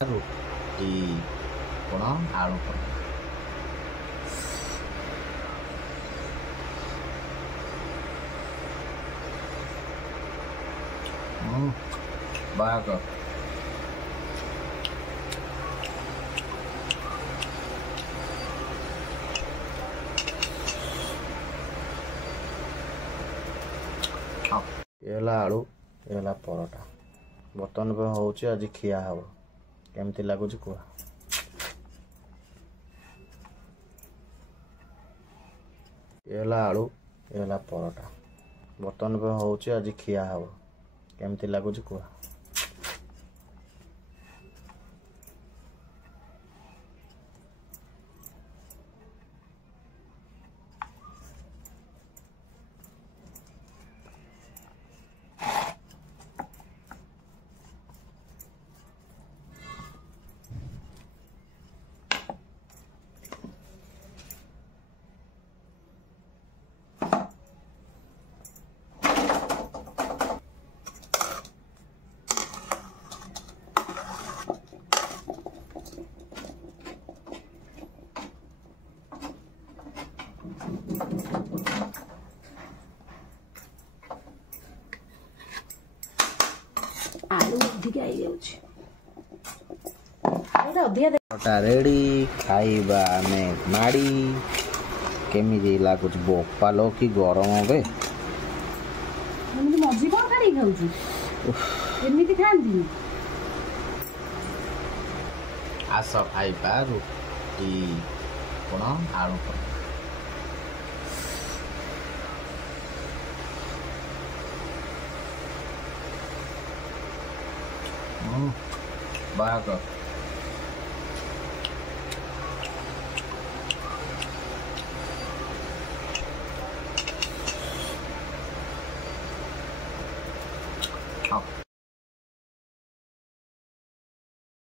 ରୁଟି କଣ ଆଳୁ ପରଟା ବାଗ ହେଲା ଆଳୁ ହେଲା ପରଟା ବର୍ତ୍ତମାନ ପାଇଁ ହେଉଛି ଆଜି ଖିଆ ହେବ କେମିତି ଲାଗୁଛି କୁହ ହେଲା ଆଳୁ ହେଲା ପରଟା ବର୍ତ୍ତମାନ ପାଇଁ ହେଉଛି ଆଜି ଖିଆ ହେବ କେମିତି ଲାଗୁଛି କୁହ आलू अधिक आई रेडी खाइबा में माड़ी केमी लगुच बोपालो कि गरम बे मझी कौन काढ़ी खाऊँ एमती खाती आस खाइबा रुटी कौन आलू परटा बाग